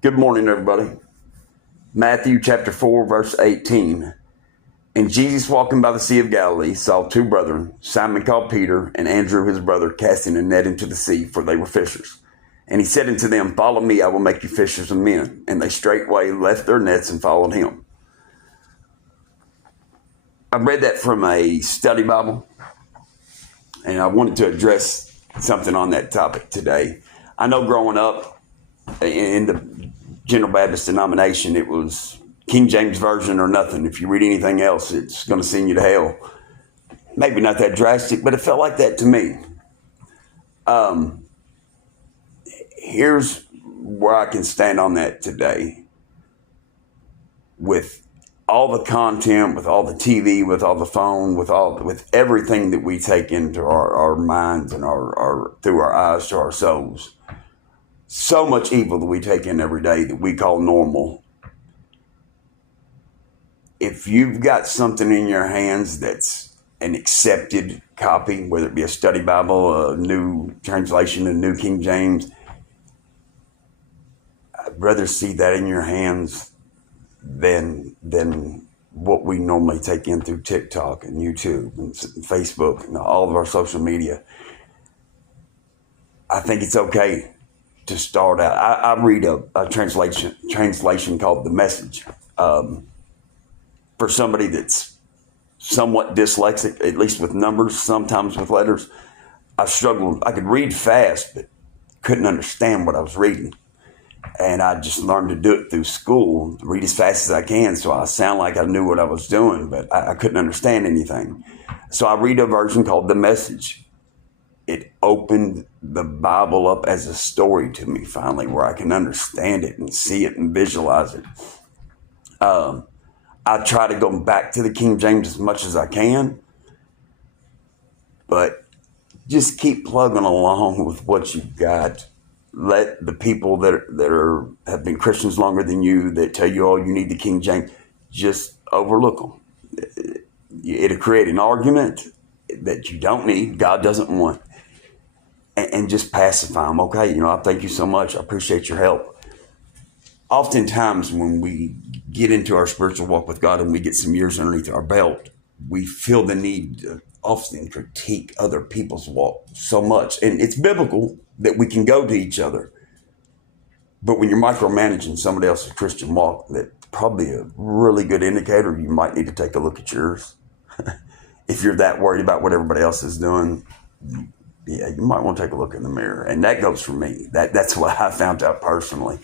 Good morning, everybody. Matthew chapter 4, verse 18. And Jesus, walking by the Sea of Galilee, saw two brethren, Simon called Peter, and Andrew his brother, casting a net into the sea, for they were fishers. And he said unto them, Follow me, I will make you fishers of men. And they straightway left their nets and followed him. I read that from a study Bible, and I wanted to address something on that topic today. I know growing up in the General Baptist denomination, it was King James Version or nothing. If you read anything else, it's going to send you to hell. Maybe not that drastic, but it felt like that to me. Here's where I can stand on that today. With all the content, with all the TV, with all the phone, with everything that we take into our minds and our through our eyes to our souls. So much evil that we take in every day that we call normal. If you've got something in your hands that's an accepted copy, whether it be a study Bible, a new translation, a new King James, I'd rather see that in your hands than what we normally take in through TikTok and YouTube and Facebook and all of our social media. I think it's okay to start out. I read a translation called The Message. For somebody that's somewhat dyslexic, at least with numbers, sometimes with letters, I struggled. I could read fast, but couldn't understand what I was reading. And I just learned to do it through school, to read as fast as I can, so I sound like I knew what I was doing, but I couldn't understand anything. So I read a version called The Message. It opened the Bible up as a story to me finally, where I can understand it and see it and visualize it. I try to go back to the King James as much as I can, but just keep plugging along with what you've got. Let the people that have been Christians longer than you, that tell you, oh, you need the King James, just overlook them. It'll create an argument that you don't need, God doesn't want, and just pacify them. Okay, I thank you so much. I appreciate your help. Oftentimes when we get into our spiritual walk with God and we get some years underneath our belt, we feel the need to often critique other people's walk so much. And it's biblical that we can go to each other. But when you're micromanaging somebody else's Christian walk, that's probably a really good indicator. You might need to take a look at yours. If you're that worried about what everybody else is doing, yeah, you might want to take a look in the mirror. And that goes for me. That's what I found out personally.